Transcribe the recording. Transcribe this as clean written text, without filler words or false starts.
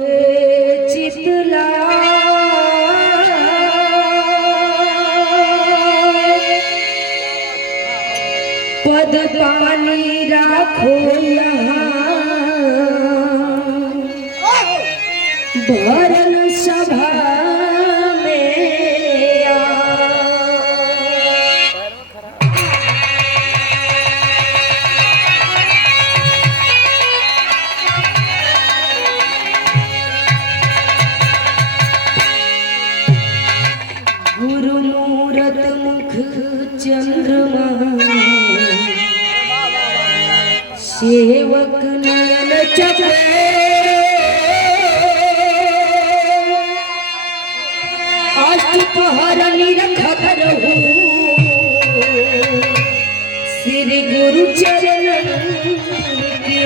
चितला पद पानी राखो यहाँ भरल सभा गुरु मूरत मुख चंद्रमा सेवक नयन चक्र अष्टपहर निरखत रहूं श्री गुरु चरण की